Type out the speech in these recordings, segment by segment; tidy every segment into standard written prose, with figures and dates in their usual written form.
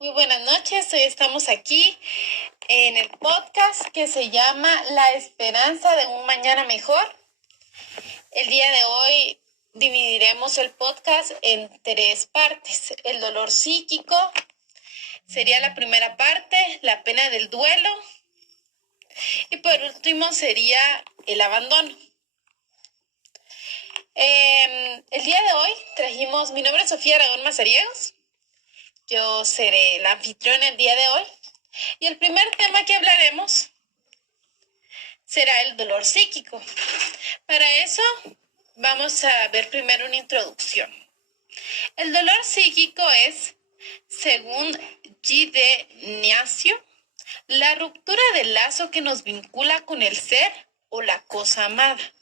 Muy buenas noches, hoy estamos aquí en el podcast que se llama La esperanza de un mañana mejor. El día de hoy dividiremos el podcast en tres partes. El dolor psíquico sería la primera parte, la pena del duelo y por último sería el abandono. El día de hoy mi nombre es Sofía Aragón Mazariegos, yo seré la anfitriona el día de hoy y el primer tema que hablaremos será el dolor psíquico. Para eso vamos a ver primero una introducción. El dolor psíquico es, según G. de Ignacio, la ruptura del lazo que nos vincula con el ser o la cosa amada.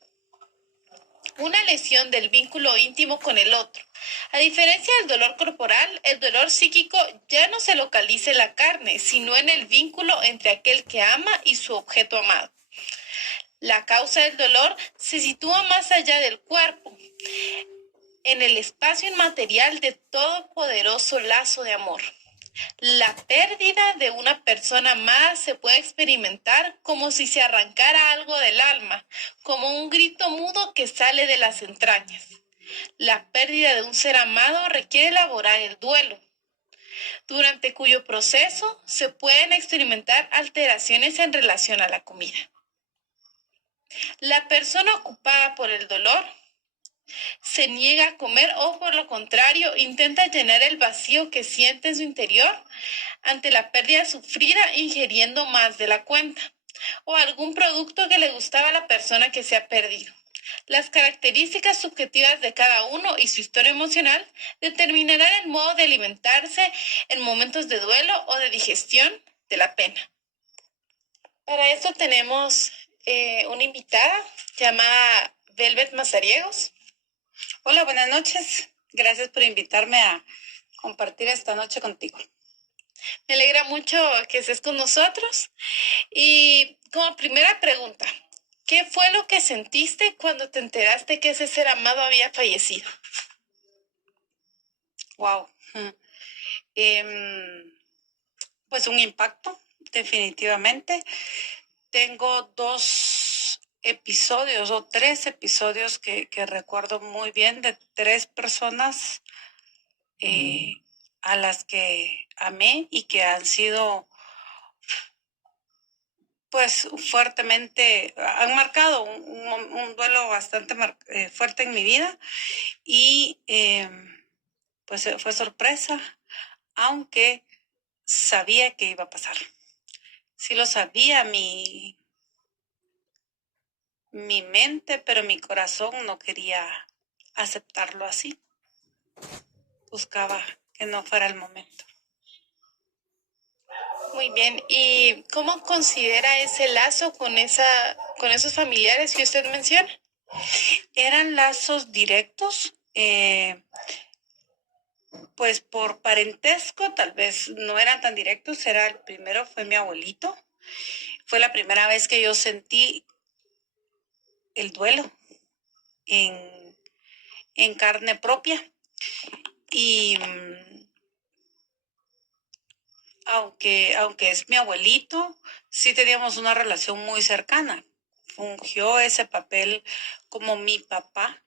Una lesión del vínculo íntimo con el otro. A diferencia del dolor corporal, el dolor psíquico ya no se localiza en la carne, sino en el vínculo entre aquel que ama y su objeto amado. La causa del dolor se sitúa más allá del cuerpo, en el espacio inmaterial de todo poderoso lazo de amor. La pérdida de una persona amada se puede experimentar como si se arrancara algo del alma, como un grito mudo que sale de las entrañas. La pérdida de un ser amado requiere elaborar el duelo, durante cuyo proceso se pueden experimentar alteraciones en relación a la comida. La persona ocupada por el dolor se niega a comer o, por lo contrario, intenta llenar el vacío que siente en su interior ante la pérdida sufrida ingiriendo más de la cuenta o algún producto que le gustaba a la persona que se ha perdido. Las características subjetivas de cada uno y su historia emocional determinarán el modo de alimentarse en momentos de duelo o de digestión de la pena. Para esto tenemos una invitada llamada Velvet Mazariegos. Hola, buenas noches. Gracias por invitarme a compartir esta noche contigo. Me alegra mucho que estés con nosotros. Y como primera pregunta, ¿qué fue lo que sentiste cuando te enteraste que ese ser amado había fallecido? Wow. Pues un impacto, definitivamente. Tengo dos episodios o tres episodios que recuerdo muy bien de tres personas a las que amé y que han sido pues fuertemente, han marcado un duelo bastante fuerte en mi vida y pues fue sorpresa, aunque sabía que iba a pasar. Sí lo sabía mi mente, pero mi corazón no quería aceptarlo así. Buscaba que no fuera el momento. Muy bien. ¿Y cómo considera ese lazo con esos familiares que usted menciona? Eran lazos directos, pues por parentesco, tal vez no eran tan directos. El primero fue mi abuelito. Fue la primera vez que yo sentí el duelo en carne propia. Y aunque es mi abuelito, sí teníamos una relación muy cercana. Fungió ese papel como mi papá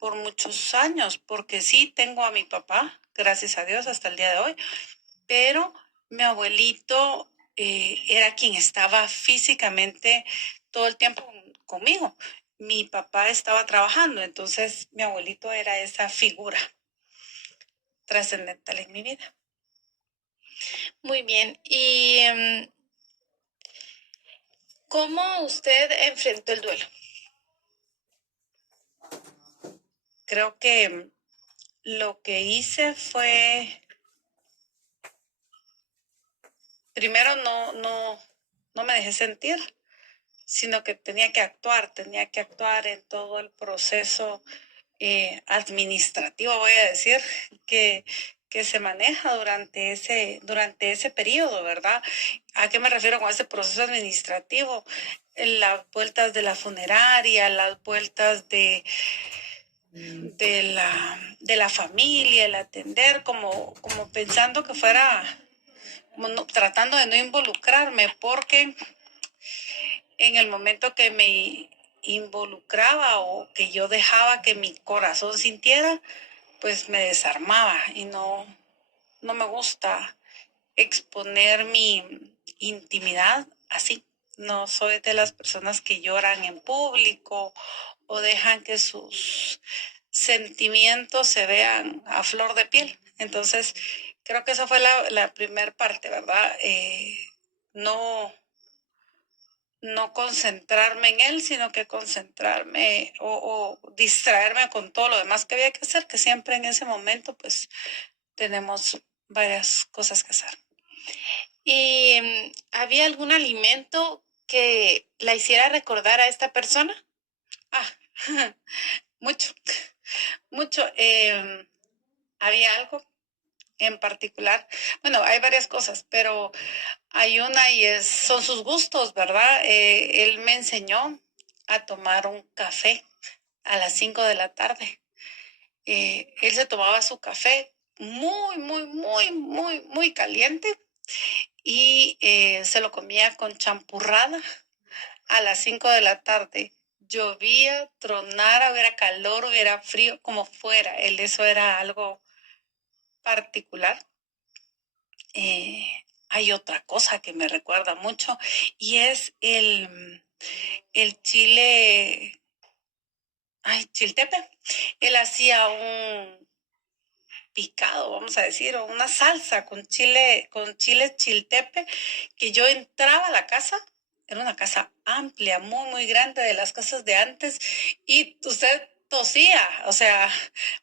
por muchos años, porque sí tengo a mi papá, gracias a Dios, hasta el día de hoy, pero mi abuelito era quien estaba físicamente todo el tiempo conmigo. Mi papá estaba trabajando, entonces mi abuelito era esa figura trascendental en mi vida. Muy bien. ¿Y cómo usted enfrentó el duelo? Creo que lo que hice fue, primero no me dejé sentir, sino que tenía que actuar en todo el proceso administrativo, voy a decir, que, que se maneja durante ese periodo, ¿verdad? ¿A qué me refiero con ese proceso administrativo? Las vueltas de la funeraria, las vueltas de la familia, el atender, como pensando que fuera, tratando de no involucrarme, porque en el momento que me involucraba o que yo dejaba que mi corazón sintiera, pues me desarmaba y no me gusta exponer mi intimidad así. No soy de las personas que lloran en público o dejan que sus sentimientos se vean a flor de piel. Entonces, creo que esa fue la primera parte, ¿verdad? No, no concentrarme en él, sino que concentrarme o distraerme con todo lo demás que había que hacer, que siempre en ese momento pues tenemos varias cosas que hacer. ¿Y había algún alimento que la hiciera recordar a esta persona? Ah, mucho, mucho. Había algo en particular. Bueno, hay varias cosas, pero hay una y son sus gustos, ¿verdad? Él me enseñó a tomar un café a las 5 de la tarde. Él se tomaba su café muy caliente y se lo comía con champurrada a las 5 de la tarde. Llovía, tronara, hubiera calor, hubiera frío, como fuera. Eso era algo particular. Hay otra cosa que me recuerda mucho y es el chile, chiltepe. Él hacía un picado, vamos a decir, o una salsa con chile chiltepe, que yo entraba a la casa, era una casa amplia, muy grande, de las casas de antes, y usted tosía, o sea,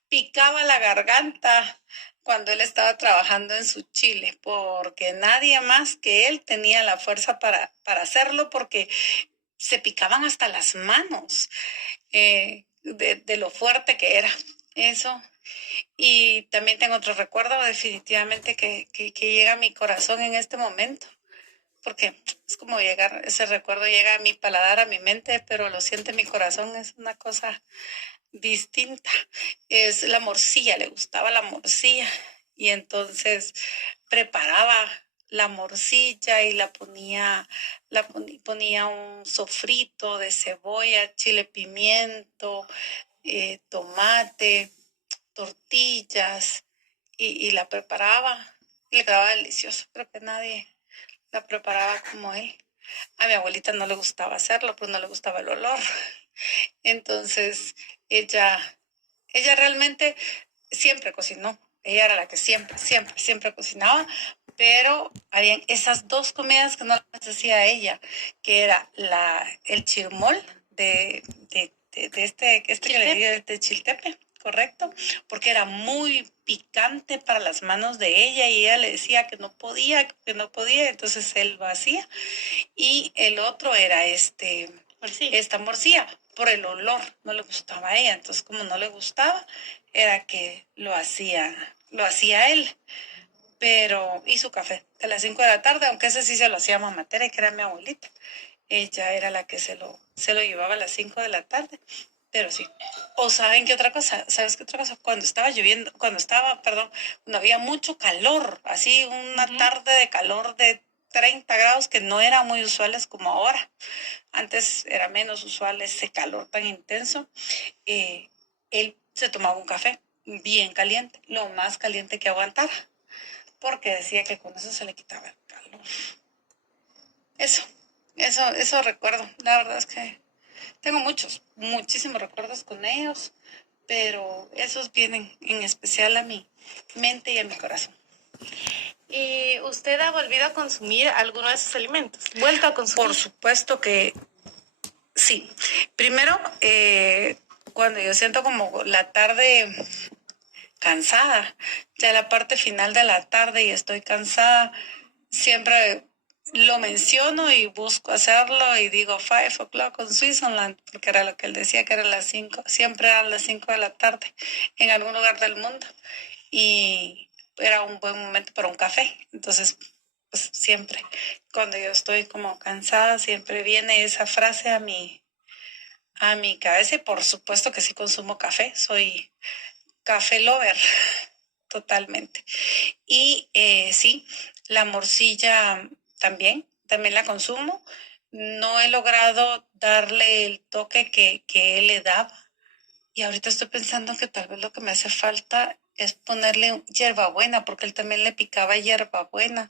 picaba la garganta cuando él estaba trabajando en su chile, porque nadie más que él tenía la fuerza para hacerlo, porque se picaban hasta las manos de lo fuerte que era. Eso. Y también tengo otro recuerdo definitivamente que llega a mi corazón en este momento, porque es como llegar, ese recuerdo llega a mi paladar, a mi mente, pero lo siente mi corazón, es una cosa distinta. Es la morcilla, le gustaba la morcilla y entonces preparaba la morcilla y ponía un sofrito de cebolla, chile pimiento, tomate, tortillas y la preparaba y le quedaba delicioso. Creo que nadie la preparaba como él. A mi abuelita no le gustaba hacerlo, pues no le gustaba el olor. Entonces ella, ella realmente siempre cocinó. Ella era la que siempre cocinaba, pero habían esas dos comidas que no las hacía ella, que era el chirmol de este que le digo, de chiltepe, correcto, porque era muy picante para las manos de ella y ella le decía que no podía, entonces él lo hacía. Y el otro era esta morcilla, por el olor, no le gustaba a ella, entonces como no le gustaba, era que lo hacía él, pero, y su café a las 5 de la tarde, aunque ese sí se lo hacía mamá Tere, que era mi abuelita, ella era la que se lo llevaba a las 5 de la tarde, pero sí. O saben qué otra cosa, ¿sabes qué otra cosa? Cuando estaba lloviendo, perdón, cuando había mucho calor, así una tarde de calor de 30 grados que no eran muy usuales como ahora. Antes era menos usual ese calor tan intenso. Él se tomaba un café bien caliente, lo más caliente que aguantara, porque decía que con eso se le quitaba el calor. Eso, eso recuerdo. La verdad es que tengo muchísimos recuerdos con ellos, pero esos vienen en especial a mi mente y a mi corazón. ¿Y usted ha volvido a consumir alguno de esos alimentos? ¿Vuelto a consumir? Por supuesto que sí. Primero, cuando yo siento como la tarde cansada, ya la parte final de la tarde y estoy cansada, siempre lo menciono y busco hacerlo y digo 5 o'clock on Switzerland, porque era lo que él decía, que eran las 5, siempre eran las 5 de la tarde en algún lugar del mundo y era un buen momento para un café. Entonces, pues siempre, cuando yo estoy como cansada, siempre viene esa frase a mi cabeza y por supuesto que sí consumo café, soy café lover totalmente. Y sí, la morcilla también la consumo. No he logrado darle el toque que él le daba. Y ahorita estoy pensando que tal vez lo que me hace falta es ponerle hierbabuena, porque él también le picaba hierbabuena.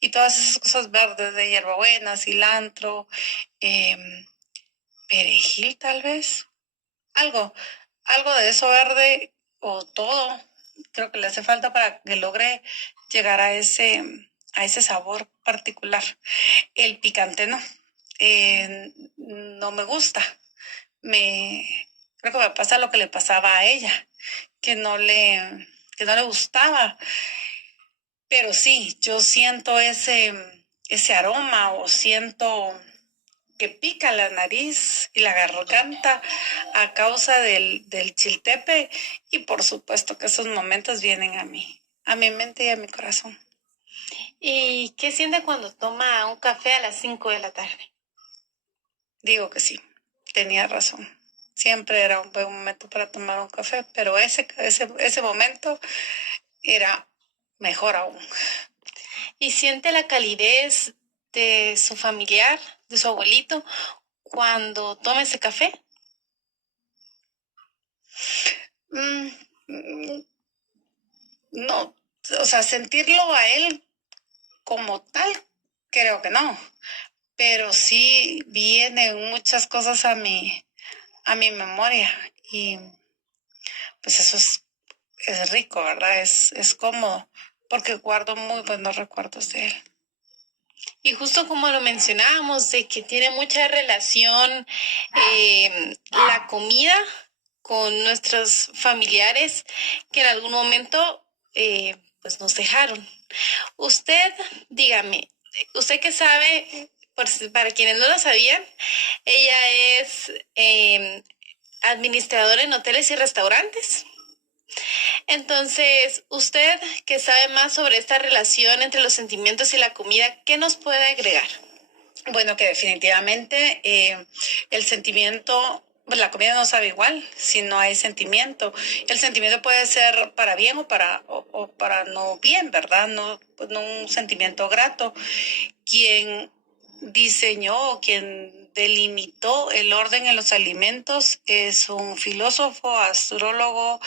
Y todas esas cosas verdes de hierbabuena, cilantro, em, perejil tal vez. Algo, algo de eso verde o todo. Creo que le hace falta para que logre llegar a ese sabor particular. El picante no, no me gusta. Me, creo que me pasa lo que le pasaba a ella, que no le, que no le gustaba. Pero sí, yo siento ese aroma o siento que pica la nariz y la garganta a causa del chiltepe y por supuesto que esos momentos vienen a mi mente y a mi corazón. ¿Y qué siente cuando toma un café a las 5 de la tarde? Digo que sí, tenía razón. Siempre era un buen momento para tomar un café, pero ese momento era mejor aún. ¿Y siente la calidez de su familiar, de su abuelito, cuando toma ese café? Mm, mm, no, o sea, sentirlo a él como tal, creo que no, pero sí vienen muchas cosas a mi memoria y pues eso es rico, ¿verdad? Es cómodo porque guardo muy buenos recuerdos de él. Y justo como lo mencionábamos, de que tiene mucha relación la comida con nuestros familiares que en algún momento pues nos dejaron. Usted, dígame, usted que sabe, para quienes no lo sabían, ella es administradora en hoteles y restaurantes. Entonces, usted que sabe más sobre esta relación entre los sentimientos y la comida, ¿qué nos puede agregar? Bueno, que definitivamente el sentimiento, pues la comida no sabe igual si no hay sentimiento. El sentimiento puede ser para bien o para no bien, ¿verdad? No, pues no un sentimiento grato. Quien diseñó, quien delimitó el orden en los alimentos es un filósofo, astrólogo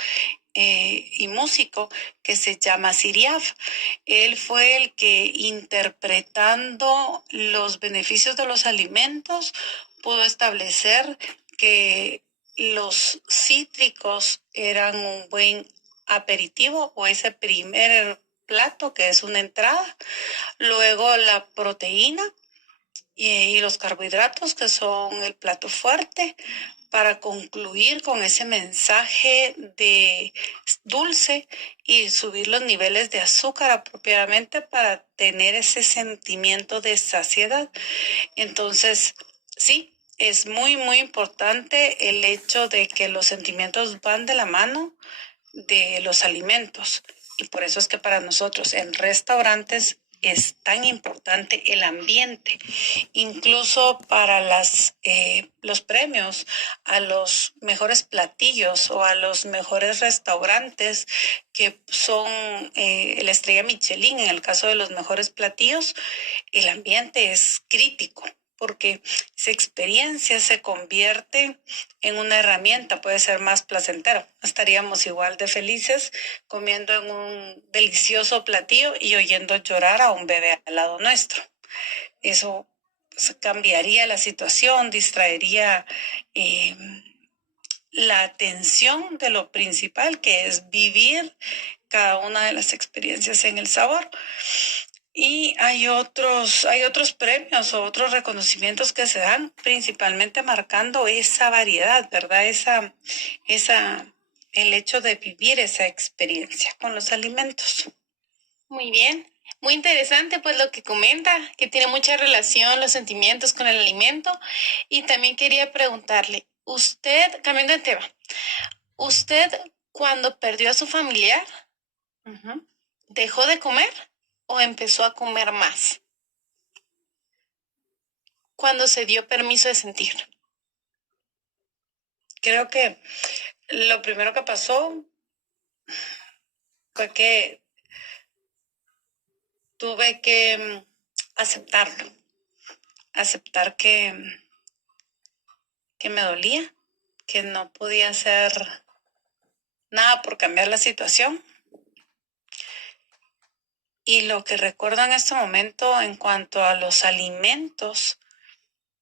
y músico que se llama Siriaf. Él fue el que, interpretando los beneficios de los alimentos, pudo establecer que los cítricos eran un buen aperitivo o ese primer plato que es una entrada, luego la proteína y los carbohidratos que son el plato fuerte, para concluir con ese mensaje de dulce y subir los niveles de azúcar apropiadamente para tener ese sentimiento de saciedad. Entonces, sí, es muy importante el hecho de que los sentimientos van de la mano de los alimentos. Y por eso es que para nosotros en restaurantes es tan importante el ambiente, incluso para los premios a los mejores platillos o a los mejores restaurantes que son la estrella Michelin, en el caso de los mejores platillos, el ambiente es crítico porque esa experiencia se convierte en una herramienta, puede ser más placentera. Estaríamos igual de felices comiendo en un delicioso platillo y oyendo llorar a un bebé al lado nuestro. Eso pues, cambiaría la situación, distraería eh, la atención de lo principal, que es vivir cada una de las experiencias en el sabor. Y hay otros premios o otros reconocimientos que se dan principalmente marcando esa variedad, ¿verdad? El hecho de vivir esa experiencia con los alimentos. Muy bien, muy interesante pues lo que comenta, que tiene mucha relación los sentimientos con el alimento. Y también quería preguntarle, usted, cambiando de tema, ¿usted cuando perdió a su familiar, Uh-huh. dejó de comer o empezó a comer más? Cuando se dio permiso de sentir. Creo que lo primero que pasó fue que tuve que aceptarlo, aceptar que me dolía, que no podía hacer nada por cambiar la situación. Y lo que recuerdo en este momento en cuanto a los alimentos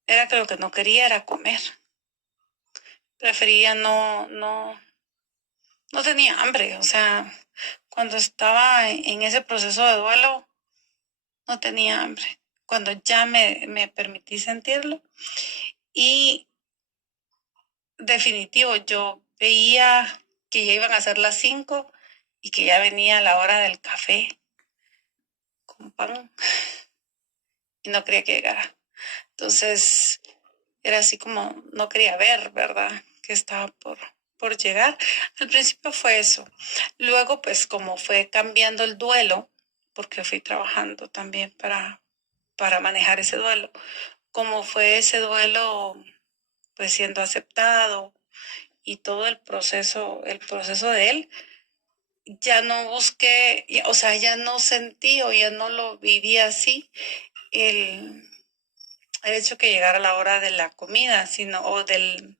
era que lo que no quería era comer. Prefería no tenía hambre. O sea, cuando estaba en ese proceso de duelo, no tenía hambre. Cuando ya me permití sentirlo. Y definitivo, yo veía que ya iban a ser las 5 y que ya venía la hora del café con pan y no quería que llegara. Entonces era así como no quería ver, ¿verdad? Que estaba por llegar. Al principio fue eso. Luego, pues como fue cambiando el duelo, porque fui trabajando también para manejar ese duelo, como fue ese duelo pues siendo aceptado y todo el proceso de él, ya no busqué, o sea, ya no sentí o ya no lo viví así el hecho que llegara la hora de la comida, sino, o del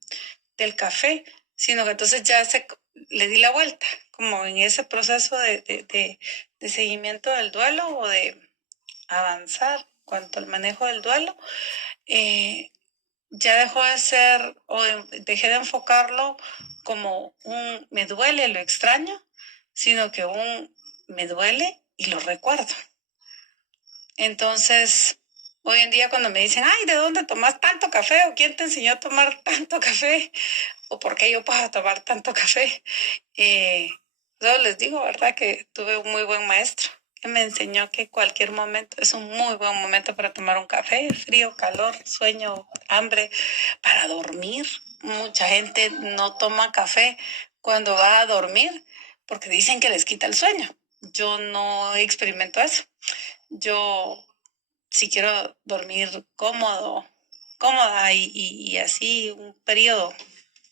café, sino que entonces le di la vuelta, como en ese proceso de seguimiento del duelo o de avanzar cuanto al manejo del duelo, ya dejó de ser, dejé de enfocarlo como un me duele, lo extraño, sino que un me duele y lo recuerdo. Entonces, hoy en día cuando me dicen, ay, ¿de dónde tomas tanto café? ¿O quién te enseñó a tomar tanto café? ¿O por qué yo puedo tomar tanto café? Yo les digo, ¿verdad? Que tuve un muy buen maestro que me enseñó que cualquier momento es un muy buen momento para tomar un café, frío, calor, sueño, hambre, para dormir. Mucha gente no toma café cuando va a dormir porque dicen que les quita el sueño. Yo no experimento eso. Yo, si quiero dormir cómoda y así un periodo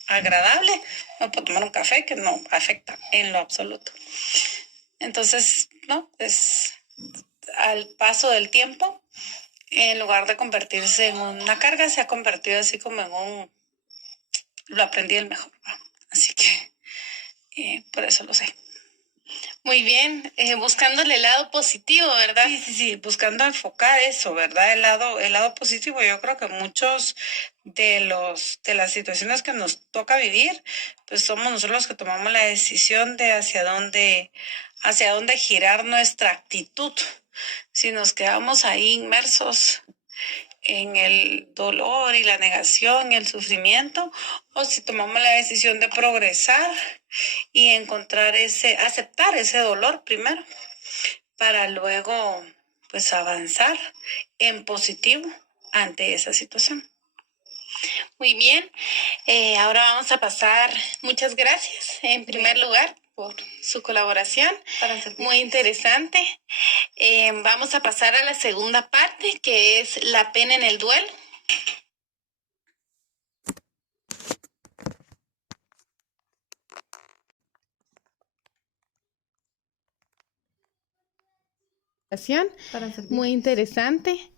agradable, me puedo tomar un café que no afecta en lo absoluto. Entonces, no, es al paso del tiempo, en lugar de convertirse en una carga, se ha convertido así como lo aprendí el mejor, ¿no? Así que por eso lo sé. Muy bien, buscándole el lado positivo, ¿verdad? Sí, buscando enfocar eso, ¿verdad? El lado positivo. Yo creo que muchos de las situaciones que nos toca vivir, pues somos nosotros los que tomamos la decisión de hacia dónde girar nuestra actitud. Si nos quedamos ahí inmersos en el dolor y la negación y el sufrimiento, o si tomamos la decisión de progresar y aceptar ese dolor primero, para luego pues avanzar en positivo ante esa situación. Muy bien, ahora vamos a pasar, muchas gracias en primer lugar por su colaboración, muy interesante. Vamos a pasar a la segunda parte, que es la pena en el duelo. Muy interesante.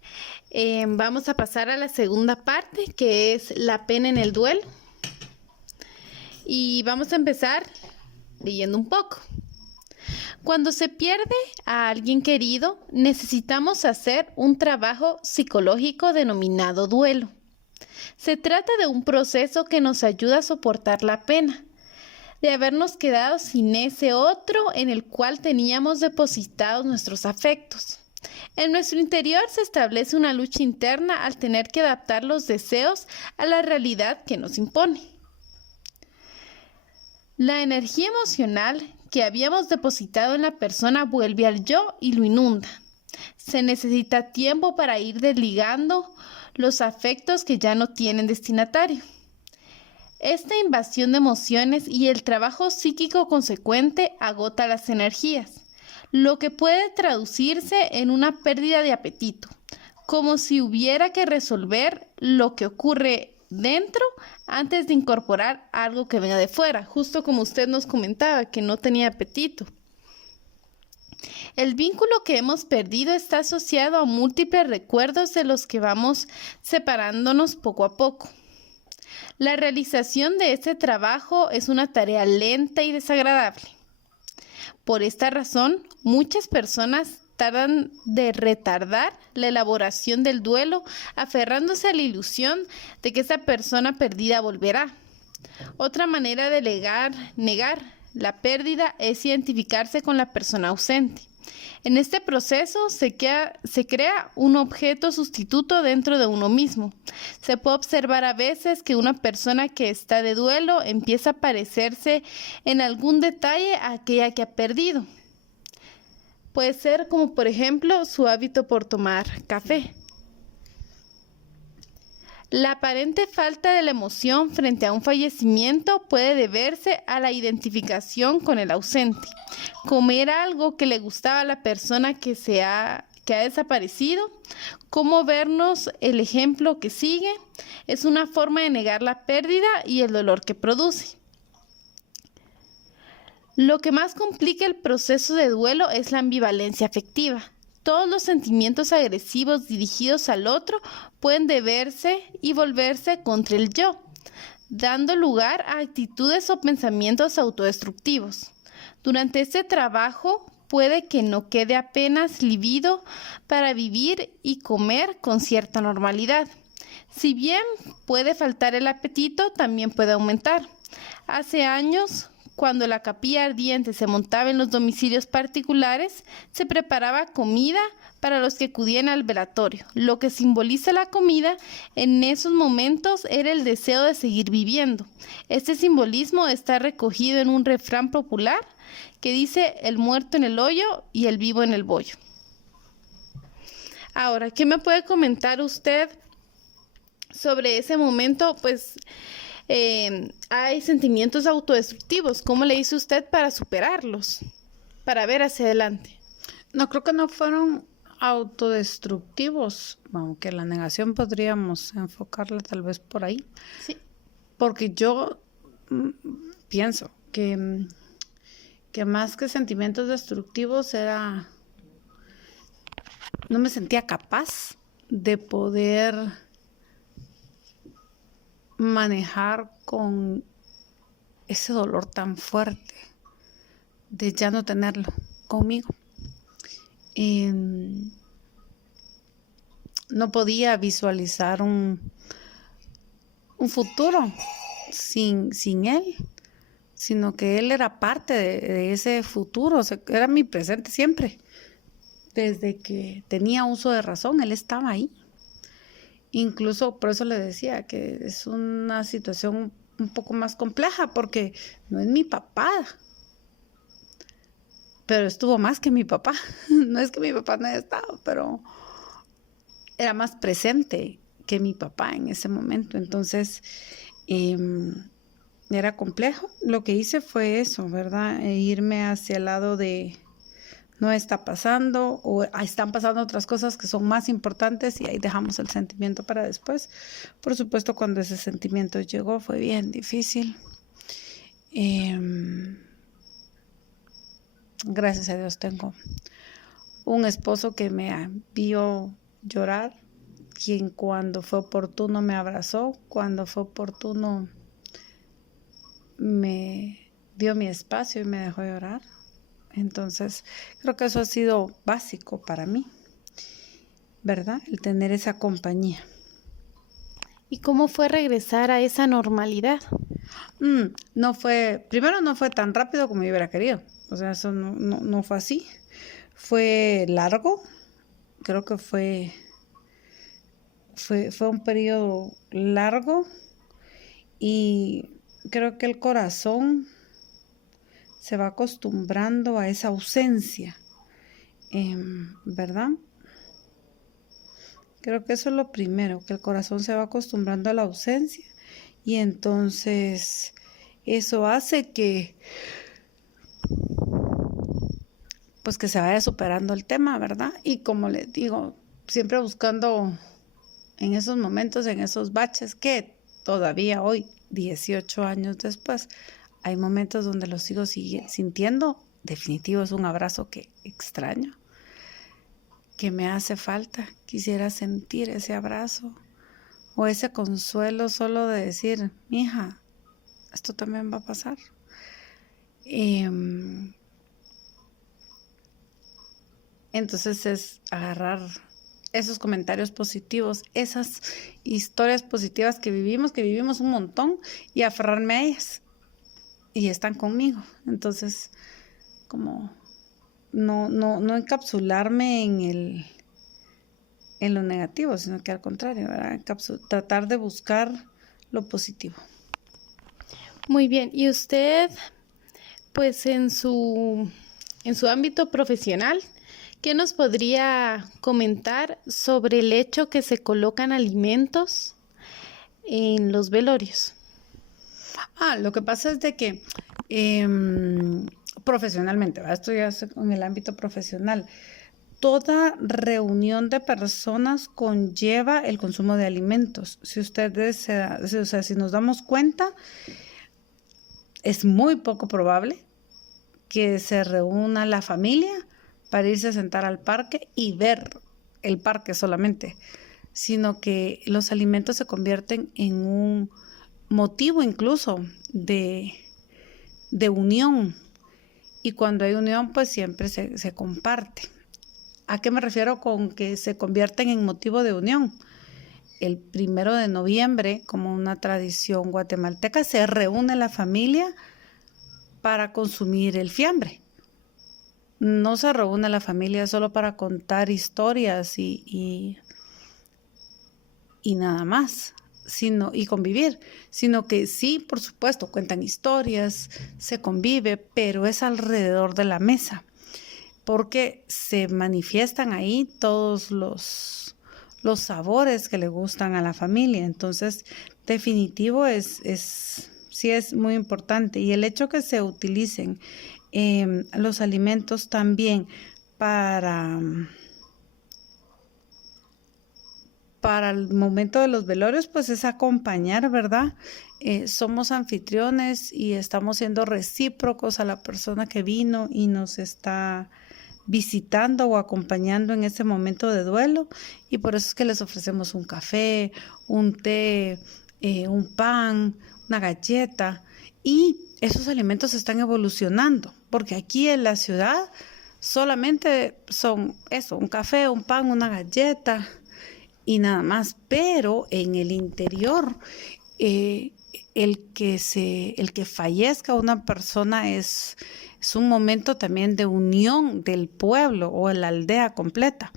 Vamos a pasar a la segunda parte, que es la pena en el duelo. Y vamos a empezar leyendo un poco. Cuando se pierde a alguien querido, necesitamos hacer un trabajo psicológico denominado duelo. Se trata de un proceso que nos ayuda a soportar la pena de habernos quedado sin ese otro en el cual teníamos depositados nuestros afectos. En nuestro interior se establece una lucha interna al tener que adaptar los deseos a la realidad que nos impone. La energía emocional que habíamos depositado en la persona vuelve al yo y lo inunda. Se necesita tiempo para ir desligando los afectos que ya no tienen destinatario. Esta invasión de emociones y el trabajo psíquico consecuente agota las energías, lo que puede traducirse en una pérdida de apetito, como si hubiera que resolver lo que ocurre dentro antes de incorporar algo que venga de fuera, justo como usted nos comentaba, que no tenía apetito. El vínculo que hemos perdido está asociado a múltiples recuerdos de los que vamos separándonos poco a poco. La realización de este trabajo es una tarea lenta y desagradable. Por esta razón, muchas personas tratan de retardar la elaboración del duelo, aferrándose a la ilusión de que esa persona perdida volverá. Otra manera de negar la pérdida es identificarse con la persona ausente. En este proceso se crea un objeto sustituto dentro de uno mismo. Se puede observar a veces que una persona que está de duelo empieza a parecerse en algún detalle a aquella que ha perdido. Puede ser como, por ejemplo, su hábito por tomar café. La aparente falta de la emoción frente a un fallecimiento puede deberse a la identificación con el ausente. Comer algo que le gustaba a la persona que ha desaparecido, cómo vernos el ejemplo que sigue, es una forma de negar la pérdida y el dolor que produce. Lo que más complica el proceso de duelo es la ambivalencia afectiva. Todos los sentimientos agresivos dirigidos al otro pueden deberse y volverse contra el yo, dando lugar a actitudes o pensamientos autodestructivos. Durante este trabajo puede que no quede apenas libido para vivir y comer con cierta normalidad. Si bien puede faltar el apetito, también puede aumentar. Hace años, cuando la capilla ardiente se montaba en los domicilios particulares, se preparaba comida para los que acudían al velatorio. Lo que simboliza la comida en esos momentos era el deseo de seguir viviendo. Este simbolismo está recogido en un refrán popular que dice: el muerto en el hoyo y el vivo en el bollo. Ahora, ¿qué me puede comentar usted sobre ese momento? Pues hay sentimientos autodestructivos. ¿Cómo le hizo usted para superarlos? Para ver hacia adelante. No, creo que no fueron autodestructivos, aunque la negación podríamos enfocarla tal vez por ahí. Sí. Porque yo pienso que más que sentimientos destructivos no me sentía capaz de poder manejar con ese dolor tan fuerte de ya no tenerlo conmigo. No podía visualizar un futuro sin él, sino que él era parte de ese futuro, o sea, era mi presente siempre. Desde que tenía uso de razón, él estaba ahí. Incluso por eso le decía que es una situación un poco más compleja, porque no es mi papá, pero estuvo más que mi papá. No es que mi papá no haya estado, pero era más presente que mi papá en ese momento. Entonces, era complejo. Lo que hice fue eso, ¿verdad? Irme hacia el lado de no está pasando, o están pasando otras cosas que son más importantes, y ahí dejamos el sentimiento para después. Por supuesto, cuando ese sentimiento llegó fue bien difícil. Gracias a Dios tengo un esposo que me vio llorar, quien cuando fue oportuno me abrazó, cuando fue oportuno me dio mi espacio y me dejó llorar. Entonces, creo que eso ha sido básico para mí, ¿verdad? El tener esa compañía. ¿Y cómo fue regresar a esa normalidad? Primero no fue tan rápido como yo hubiera querido. O sea, eso no fue así. Fue largo. Creo que fue un periodo largo, y creo que el corazón se va acostumbrando a esa ausencia, ¿verdad? Creo que eso es lo primero, que el corazón se va acostumbrando a la ausencia, y entonces eso hace que pues que se vaya superando el tema, ¿verdad? Y como les digo, siempre buscando en esos momentos, en esos baches, que todavía hoy, 18 años después, hay momentos donde lo sigo sintiendo. Definitivo, es un abrazo que extraño, que me hace falta. Quisiera sentir ese abrazo o ese consuelo solo de decir, mija, esto también va a pasar. Entonces es agarrar esos comentarios positivos, esas historias positivas que vivimos un montón, y aferrarme a ellas. Y están conmigo. Entonces, como no encapsularme en lo negativo, sino que al contrario, ¿verdad? Tratar de buscar lo positivo. Muy bien. ¿Y usted, pues en su ámbito profesional, qué nos podría comentar sobre el hecho que se colocan alimentos en los velorios? Lo que pasa es de que profesionalmente, ¿verdad? Esto ya es en el ámbito profesional. Toda reunión de personas conlleva el consumo de alimentos. Si si nos damos cuenta, es muy poco probable que se reúna la familia para irse a sentar al parque y ver el parque solamente, sino que los alimentos se convierten en un motivo incluso de unión. Y cuando hay unión, pues siempre se comparte. ¿A qué me refiero con que se convierten en motivo de unión? El 1 de noviembre, como una tradición guatemalteca, se reúne la familia para consumir el fiambre. No se reúne la familia solo para contar historias y nada más, y convivir, sino que sí, por supuesto, cuentan historias, se convive, pero es alrededor de la mesa, porque se manifiestan ahí todos los sabores que le gustan a la familia. Entonces, definitivo sí es muy importante. Y el hecho que se utilicen los alimentos también para el momento de los velorios, pues es acompañar, ¿verdad? Somos anfitriones y estamos siendo recíprocos a la persona que vino y nos está visitando o acompañando en ese momento de duelo, y por eso es que les ofrecemos un café, un té, un pan, una galleta, y esos alimentos están evolucionando, porque aquí en la ciudad solamente son eso, un café, un pan, una galleta y nada más, pero en el interior el que fallezca una persona es un momento también de unión del pueblo o la aldea completa.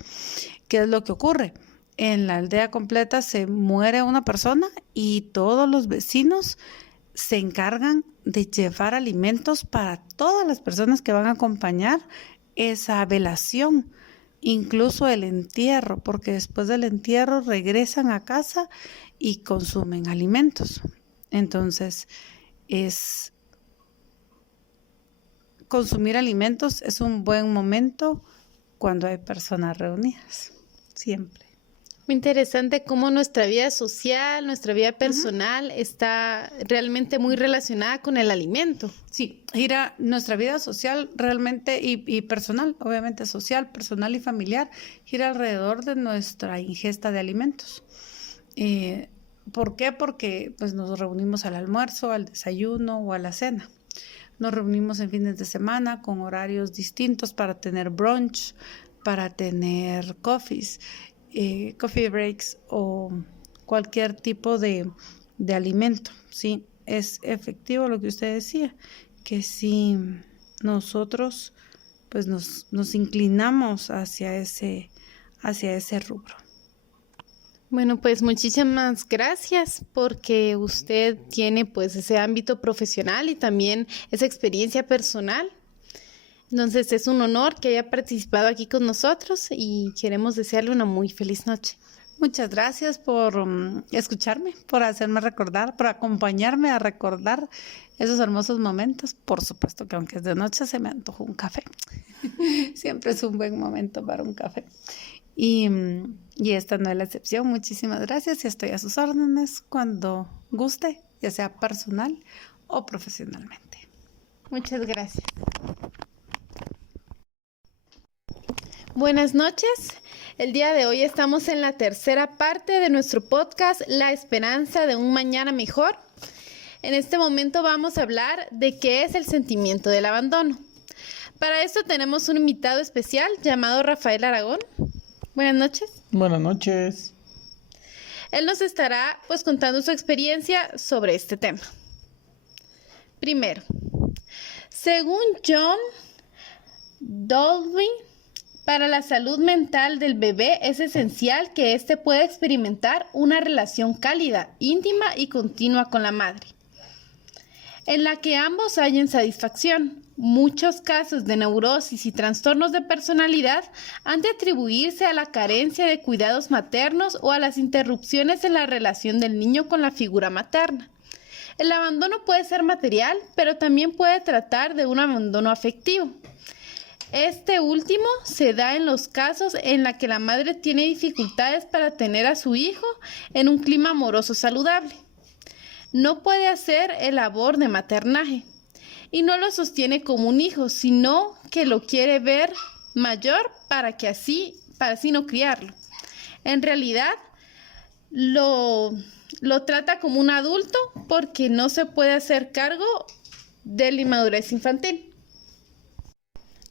¿Qué es lo que ocurre? En la aldea completa se muere una persona y todos los vecinos se encargan de llevar alimentos para todas las personas que van a acompañar esa velación, incluso el entierro, porque después del entierro regresan a casa y consumen alimentos. Entonces, consumir alimentos es un buen momento cuando hay personas reunidas, siempre. Muy interesante cómo nuestra vida social, nuestra vida personal está realmente muy relacionada con el alimento. Sí, gira nuestra vida social realmente y personal, obviamente social, personal y familiar, gira alrededor de nuestra ingesta de alimentos. ¿Por qué? Porque pues, nos reunimos al almuerzo, al desayuno o a la cena. Nos reunimos en fines de semana con horarios distintos para tener brunch, para tener coffee breaks o cualquier tipo de alimento. Sí, es efectivo lo que usted decía, que si nosotros pues nos inclinamos hacia ese rubro. Bueno, pues muchísimas gracias porque usted tiene pues ese ámbito profesional y también esa experiencia personal. Entonces es un honor que haya participado aquí con nosotros y queremos desearle una muy feliz noche. Muchas gracias por escucharme, por hacerme recordar, por acompañarme a recordar esos hermosos momentos. Por supuesto que aunque es de noche se me antojó un café. Siempre es un buen momento para un café. Y Y esta no es la excepción. Muchísimas gracias y estoy a sus órdenes cuando guste, ya sea personal o profesionalmente. Muchas gracias. Buenas noches. El día de hoy estamos en la tercera parte de nuestro podcast, La esperanza de un mañana mejor. En este momento vamos a hablar de qué es el sentimiento del abandono. Para esto tenemos un invitado especial llamado Rafael Aragón. Buenas noches. Buenas noches. Él nos estará contando su experiencia sobre este tema. Primero, según John Dowling, para la salud mental del bebé es esencial que éste pueda experimentar una relación cálida, íntima y continua con la madre, en la que ambos hallen satisfacción. Muchos casos de neurosis y trastornos de personalidad han de atribuirse a la carencia de cuidados maternos o a las interrupciones en la relación del niño con la figura materna. El abandono puede ser material, pero también puede tratar de un abandono afectivo. Este último se da en los casos en la que la madre tiene dificultades para tener a su hijo en un clima amoroso saludable. No puede hacer el labor de maternaje y no lo sostiene como un hijo, sino que lo quiere ver mayor para así no criarlo. En realidad, lo trata como un adulto porque no se puede hacer cargo de la inmadurez infantil.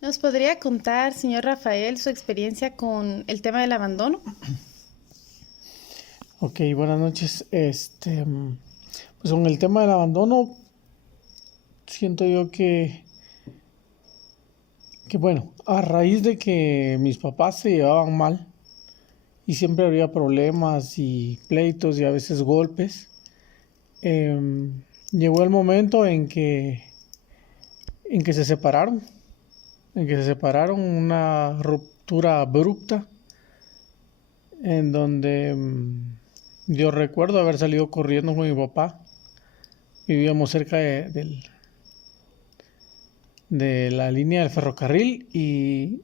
¿Nos podría contar, señor Rafael, su experiencia con el tema del abandono? Ok, buenas noches. Pues con el tema del abandono, siento yo que bueno, a raíz de que mis papás se llevaban mal y siempre había problemas y pleitos y a veces golpes, llegó el momento en que se separaron. Una ruptura abrupta, en donde yo recuerdo haber salido corriendo con mi papá. Vivíamos cerca de la línea del ferrocarril y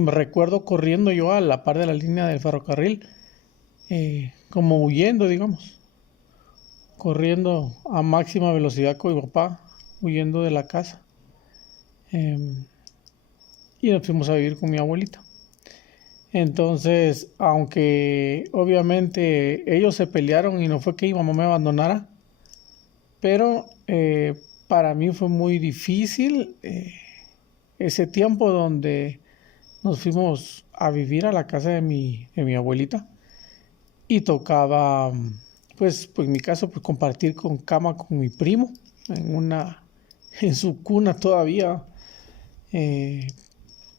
me recuerdo corriendo yo a la par de la línea del ferrocarril, como huyendo, digamos, corriendo a máxima velocidad con mi papá, huyendo de la casa. Y nos fuimos a vivir con mi abuelita. Entonces, aunque obviamente ellos se pelearon y no fue que mi mamá me abandonara, pero para mí fue muy difícil ese tiempo donde nos fuimos a vivir a la casa de mi abuelita y tocaba, pues en mi caso, pues compartir con cama con mi primo en su cuna todavía.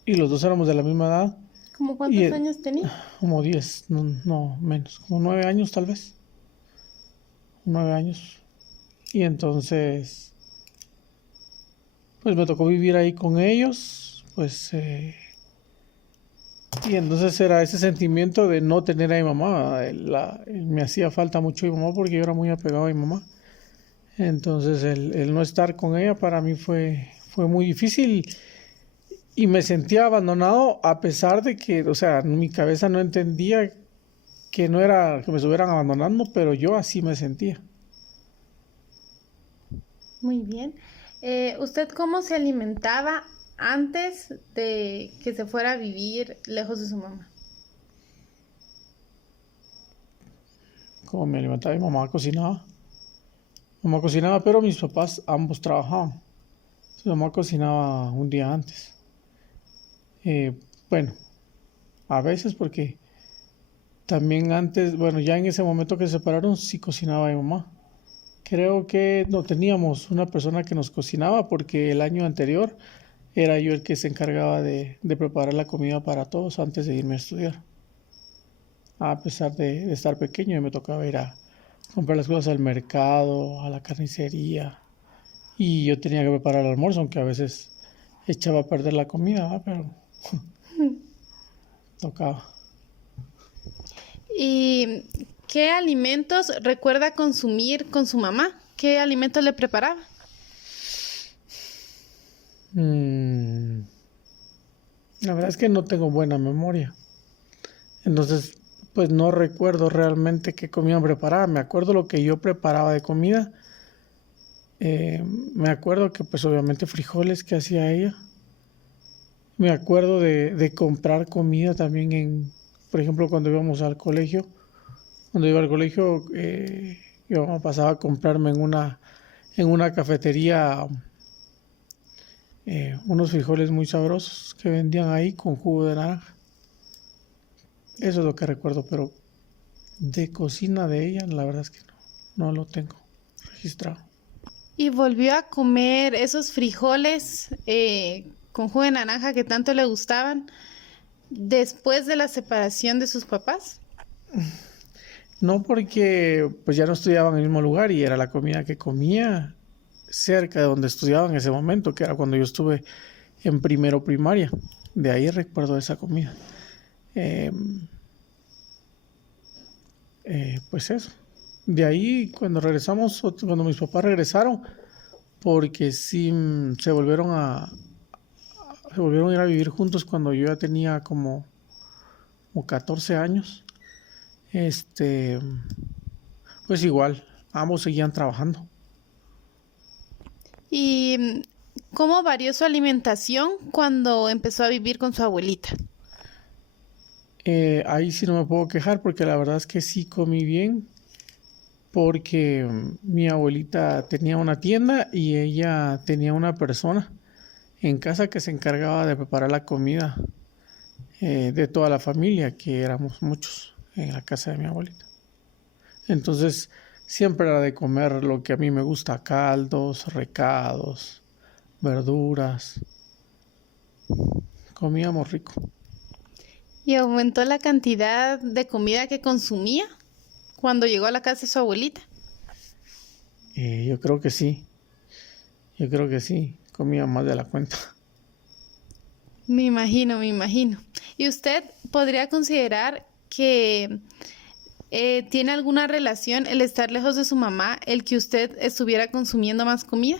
Y los dos éramos de la misma edad. ¿Cómo cuántos años tenía? Como 10, no menos, como 9 años tal vez. 9 años. Y entonces, pues me tocó vivir ahí con ellos, pues, y entonces era ese sentimiento de no tener a mi mamá. Me hacía falta mucho mi mamá porque yo era muy apegado a mi mamá. Entonces el no estar con ella para mí fue muy difícil. Y me sentía abandonado a pesar de que, o sea, mi cabeza no entendía que no era que me estuvieran abandonando, pero yo así me sentía. Muy bien. ¿Usted cómo se alimentaba antes de que se fuera a vivir lejos de su mamá? Como me alimentaba mi mamá cocinaba. Mamá cocinaba, pero mis papás ambos trabajaban. Su mamá cocinaba un día antes. Bueno, a veces porque también antes, bueno, ya en ese momento que se separaron, sí cocinaba mi mamá. Creo que no teníamos una persona que nos cocinaba porque el año anterior era yo el que se encargaba de preparar la comida para todos antes de irme a estudiar. A pesar de estar pequeño, me tocaba ir a comprar las cosas al mercado, a la carnicería. Y yo tenía que preparar el almuerzo, aunque a veces echaba a perder la comida, pero tocaba. ¿Y qué alimentos recuerda consumir con su mamá? ¿Qué alimentos le preparaba? La verdad es que no tengo buena memoria. Entonces, pues no recuerdo realmente qué comida preparaba. Me acuerdo lo que yo preparaba de comida. Me acuerdo que pues obviamente frijoles que hacía ella. Me acuerdo de comprar comida también por ejemplo, cuando íbamos al colegio. Cuando iba al colegio, yo pasaba a comprarme en una cafetería unos frijoles muy sabrosos que vendían ahí con jugo de naranja. Eso es lo que recuerdo, pero de cocina de ella, la verdad es que no lo tengo registrado. ¿Y volvió a comer esos frijoles con jugo de naranja que tanto le gustaban después de la separación de sus papás? No, porque pues ya no estudiaba en el mismo lugar y era la comida que comía cerca de donde estudiaba en ese momento, que era cuando yo estuve en primero primaria. De ahí recuerdo esa comida. Eh, pues eso. De ahí cuando regresamos, cuando mis papás regresaron, porque sí se volvieron a ir a vivir juntos cuando yo ya tenía como 14 años. Este, pues igual, ambos seguían trabajando. ¿Y cómo varió su alimentación cuando empezó a vivir con su abuelita? Ahí sí no me puedo quejar porque la verdad es que sí comí bien porque mi abuelita tenía una tienda y ella tenía una persona en casa que se encargaba de preparar la comida de toda la familia, que éramos muchos en la casa de mi abuelita. Entonces siempre era de comer lo que a mí me gusta, caldos, recados, verduras. Comíamos rico. ¿Y aumentó la cantidad de comida que consumía cuando llegó a la casa de su abuelita? Yo creo que sí, comía más de la cuenta. Me imagino, me imagino. ¿Y usted podría considerar que tiene alguna relación el estar lejos de su mamá, el que usted estuviera consumiendo más comida?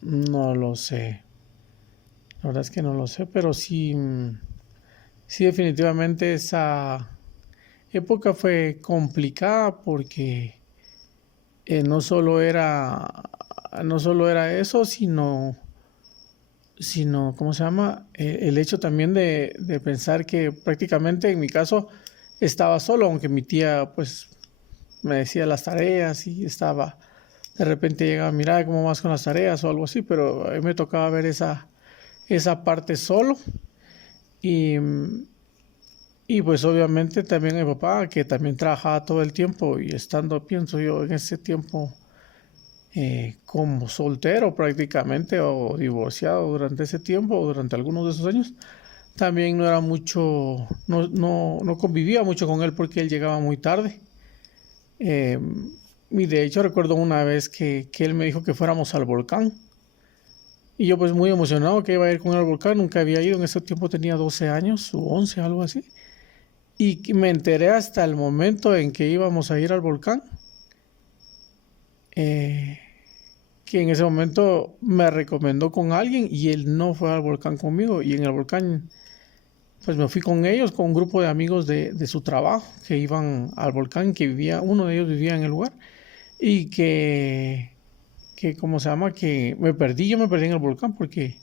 No lo sé, la verdad es que no lo sé, pero sí, sí definitivamente esa época fue complicada porque no solo era eso, sino, ¿cómo se llama? El hecho también de pensar que prácticamente en mi caso estaba solo, aunque mi tía pues me decía las tareas y de repente llegaba, mira cómo vas con las tareas o algo así, pero a mí me tocaba ver esa parte solo y, y pues obviamente también mi papá que también trabajaba todo el tiempo y estando, pienso yo, en ese tiempo como soltero prácticamente o divorciado durante ese tiempo o durante algunos de esos años, también no era mucho, no convivía mucho con él porque él llegaba muy tarde. Eh, y de hecho recuerdo una vez que él me dijo que fuéramos al volcán. Y yo pues muy emocionado que iba a ir con él al volcán, nunca había ido, en ese tiempo tenía 12 años o 11, algo así. Y me enteré hasta el momento en que íbamos a ir al volcán, eh, que en ese momento me recomendó con alguien y él no fue al volcán conmigo. Y en el volcán pues me fui con ellos, con un grupo de amigos de su trabajo que iban al volcán, uno de ellos vivía en el lugar y ¿cómo se llama? Yo me perdí en el volcán porque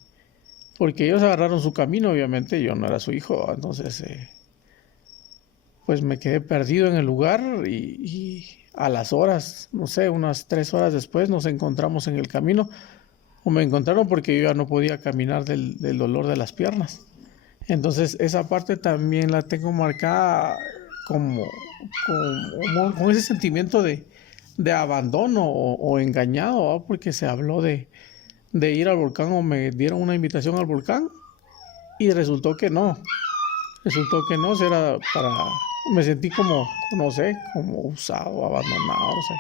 ellos agarraron su camino, obviamente yo no era su hijo, entonces pues me quedé perdido en el lugar y a las horas, no sé, unas 3 horas después nos encontramos en el camino, o me encontraron porque yo ya no podía caminar del dolor de las piernas. Entonces esa parte también la tengo marcada con ese sentimiento de abandono o engañado, ¿va? Porque se habló de ir al volcán o me dieron una invitación al volcán y resultó que no, me sentí como, no sé, como usado, abandonado, no sé.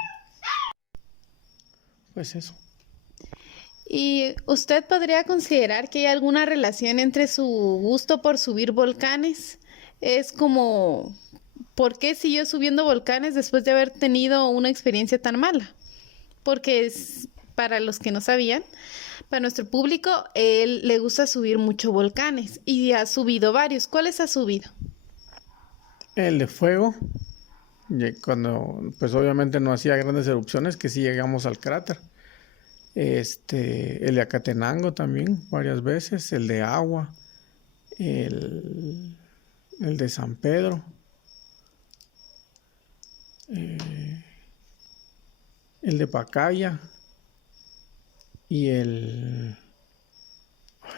Pues eso. ¿Y usted podría considerar que hay alguna relación entre su gusto por subir volcanes? Es como, ¿por qué siguió subiendo volcanes después de haber tenido una experiencia tan mala? Porque para los que no sabían, para nuestro público, él le gusta subir mucho volcanes y ha subido varios. ¿Cuáles ha subido? el de fuego, cuando pues obviamente no hacía grandes erupciones, que sí llegamos al cráter. El de Acatenango también, varias veces, el de agua, el de San Pedro, el de Pacaya y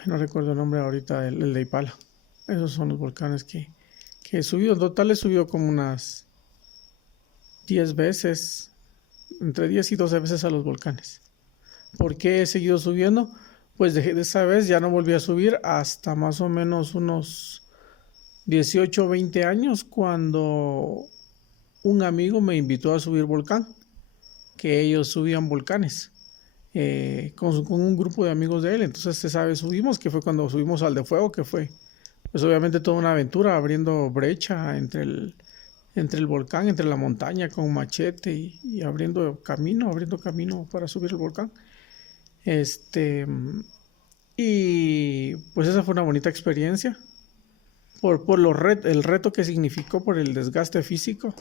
no recuerdo el nombre ahorita, el de Ipala. Esos son los volcanes que he subido. En total he subido como unas 10 veces, entre 10 y 12 veces a los volcanes. ¿Por qué he seguido subiendo? Pues de esa vez ya no volví a subir hasta más o menos unos 18 o 20 años, cuando un amigo me invitó a subir volcán, que ellos subían volcanes con un grupo de amigos de él. Entonces esa vez subimos, que fue cuando subimos al de fuego, que fue pues obviamente toda una aventura, abriendo brecha entre el volcán, entre la montaña con machete y abriendo camino para subir el volcán. Y pues esa fue una bonita experiencia por el reto que significó, por el desgaste físico,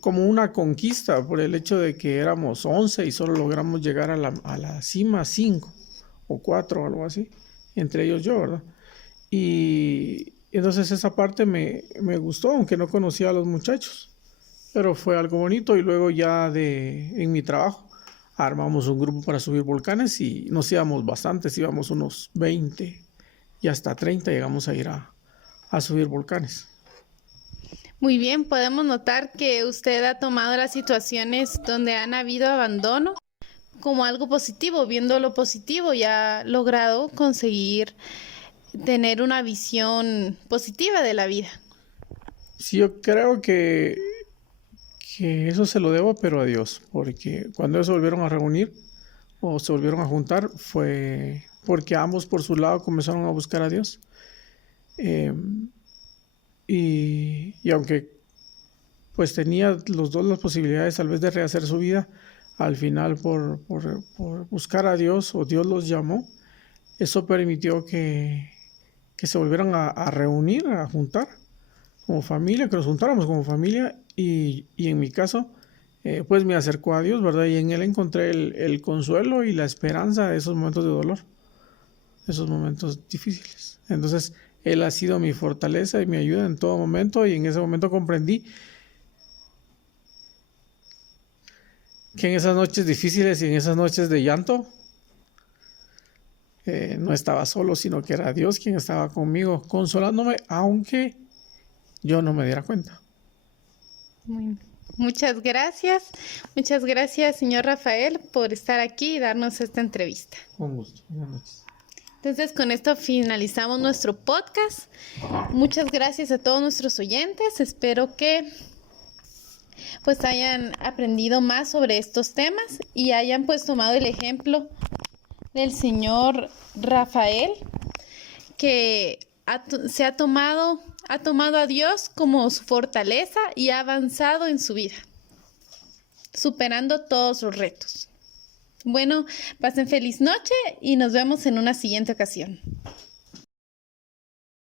como una conquista, por el hecho de que éramos 11 y solo logramos llegar a la cima 5 o 4 o algo así, entre ellos yo, ¿verdad? Y entonces esa parte me gustó, aunque no conocía a los muchachos, pero fue algo bonito. Y luego ya en mi trabajo armamos un grupo para subir volcanes y nos íbamos bastantes, íbamos unos 20 y hasta 30 llegamos a ir a subir volcanes. Muy bien, podemos notar que usted ha tomado las situaciones donde han habido abandono como algo positivo, viendo lo positivo, y ha logrado conseguir tener una visión positiva de la vida. Sí, yo creo que eso se lo debo, pero a Dios, porque cuando ellos se volvieron a reunir o se volvieron a juntar, fue porque ambos por su lado comenzaron a buscar a Dios. Y aunque pues tenía los dos las posibilidades tal vez de rehacer su vida, al final por buscar a Dios, o Dios los llamó, eso permitió que se volvieran a reunir, a juntar como familia, que nos juntáramos como familia. Y en mi caso, pues me acercó a Dios, ¿verdad? Y en Él encontré el consuelo y la esperanza de esos momentos de dolor, esos momentos difíciles. Entonces, Él ha sido mi fortaleza y mi ayuda en todo momento, y en ese momento comprendí que en esas noches difíciles y en esas noches de llanto, no estaba solo, sino que era Dios quien estaba conmigo, consolándome, aunque yo no me diera cuenta. Muchas gracias, señor Rafael, por estar aquí y darnos esta entrevista. Con gusto. Buenas noches. Entonces, con esto finalizamos nuestro podcast. Muchas gracias a todos nuestros oyentes. Espero que pues hayan aprendido más sobre estos temas y hayan pues tomado el ejemplo del señor Rafael, que ha tomado a Dios como su fortaleza y ha avanzado en su vida, superando todos los retos. Bueno, pasen feliz noche y nos vemos en una siguiente ocasión.